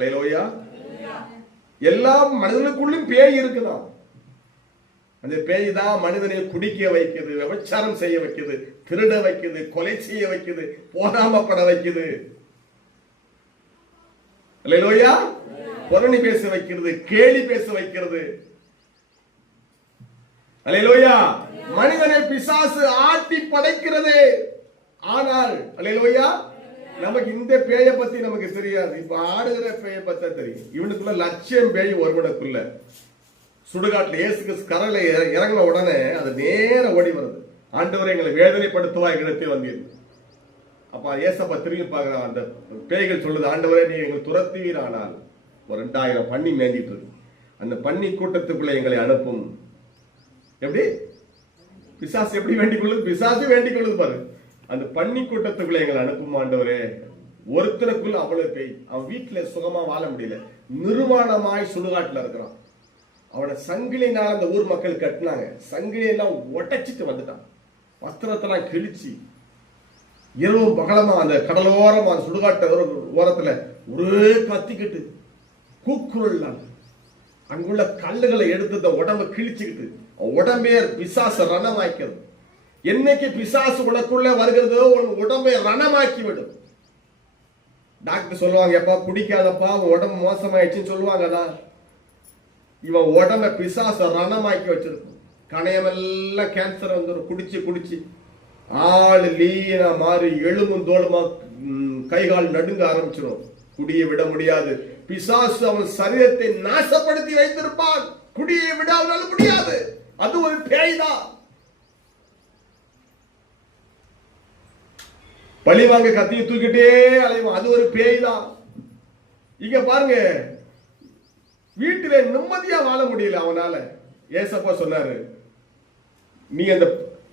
அல்லேலூயா. எல்லா மனிதனுக்குள்ளும் பேய் இருக்குதான். அந்த பேய் தான் மனிதனை குடிக்க வைக்குது, விபச்சாரம் செய்ய வைக்குது, திருட வைக்குது, கொலை செய்ய வைக்குது, போராமப்பட வைக்குது. அல்லேலூயா. புரணி பேச வைக்கிறது, கேலி பேச வைக்கிறது. அல்லேலூயா. மனிதனை பிசாசு ஆட்டி படைக்கிறது. ஆனால் அல்லேலூயா நமக்கு இந்த பேயை பத்தி நமக்கு தெரியாது. இப்ப ஆடுகிற பேயை பத்தி தெரியும். இவனுக்குள்ள லட்சியம் பேய் ஒருவனுக்குள்ள. சுடுகாட்டுல இயேசு கரையில இறங்கின உடனே அது நேர ஓடி வருது. ஆண்டவரை எங்களை வேதனைப்படுத்துவா எங்களிடத்தே வந்தீர். அப்ப ஏசப்பா திரும்பி பார்க்கிறான். அந்த பேய்கள் சொல்லுது, ஆண்டவரே நீ எங்களை துரத்துவீர், ஆனால் ஒரு 2000 பன்னி மேஞ்சிட்டு இருக்கு, அந்த பன்னி கூட்டத்துக்குள்ள எங்களை அனுப்பும். எப்படி பிசாசு எப்படி வேண்டிக் கொள்ளுது? பிசாசு வேண்டிக் கொள்ளுது பாரு. அந்த பன்னி கூட்டத்துக்குள்ள எங்களை அனுப்பும் ஆண்டவரே. ஒருத்தருக்குள்ள அவ்வளவு பேய். அவன் வீட்டுல சுகமா வாழ முடியல, நிர்வாணமாய் சுடுகாட்டுல இருக்கிறான். அவனை சங்கிலினால அந்த ஊர் மக்கள் கட்டினாங்க. சங்கிலியெல்லாம் ஒட்டச்சிட்டு வந்துட்டான். வஸ்திரத்தெல்லாம் கிழிச்சு இரவும் பகலமா அந்த கடலோரம் அந்த சுடுகாட்டு ஓரத்துல ஒரே கத்திக்கிட்டு கூக்குரல், அங்குள்ள கல்லுகளை எடுத்து உடம்பு கிழிச்சுக்கிட்டு உடம்பே பிசாச ரணமாக்கிறது. என்னைக்கு பிசாசு உனக்குள்ள வருகிறதோ உன் உடம்பை ரணமாக்கி விடும். டாக்டர் சொல்லுவாங்க, எப்பா குடிக்காதப்பா உன் உடம்பு மோசமாயிடுச்சுன்னு சொல்லுவாங்கதான். இவன் உடம்ப பிசாச ரணமாக்கி வச்சிருக்கும். கணையமெல்லாம் கேன்சர் வந்துடும். குடிச்சு குடிச்சு ஆள் லீனா மாறி எலும்பும் தோளுமா கைகால் நடுங்க ஆரம்பிச்சிடும். குடியை விட முடியாது. பிசாசு அவன் சரீரத்தை நாசப்படுத்தி வைத்திருப்பான். குடியை விட அவனால முடியாது. அது ஒரு பேய்தான். பழி வாங்க கத்தியை தூக்கிட்டே அலைவான். அது ஒரு பேய்தான். இங்க பாருங்க, வீட்டில நிம்மதியா வாழ முடியல அவனால. ஏசப்பா சொன்னாரு, நீ அந்த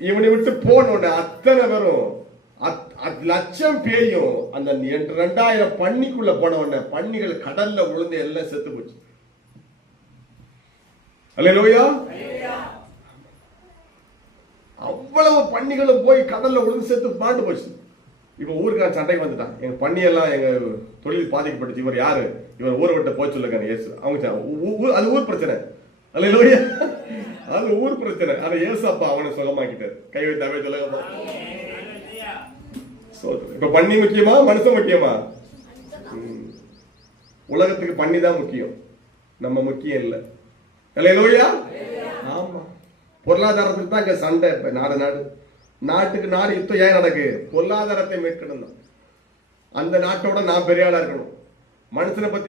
இவனை விட்டு போன அத்தனை பேரும் லட்சம் பேயும் அந்த 2000 பன்னிக்குள்ள போன உடனே பன்னிகள் கடல்ல விழுந்து எல்லாம் செத்து போச்சு. அல்லேலூயா. அவ்வளவு பன்னிகளும் போய் கடல்ல விழுந்து செத்து பாண்டு போச்சு. இப்ப ஊருக்கான சண்டைக்கு வந்துட்டான். எங்க பன்னியெல்லாம் எங்க தொழில் பாதிக்கப்பட்டுச்சு. இவர் யாரு? இவர் ஊரை விட்டு போய் சொல்லுங்க இயேசு. அவங்க அது ஊர் பிரச்சனை. அல்லேலூயா. அது ஊர் பிரச்சனை. அதை ஏசப்பா அவனை சுகமாக்கிட்டாரு. கை வைத்தாவே சொல்லுங்க. இப்ப பன்னி முக்கியமா மனுஷன் முக்கியமா? உலகத்துக்கு பன்னி தான் முக்கியம், நம்ம முக்கியம் இல்ல. அல்லேலூயா. ஆமா, பொருளாதாரத்துக்கு தான் இங்க சண்டை. இப்ப நாட்டுக்கு நாடு யுத்தம் ஏன் நடக்கு? பொருளாதாரத்தை மீட்கணும் தான். அந்த நாட்டோட நான் பெரிய ஆளா இருக்கணும். மனுஷனை பத்தி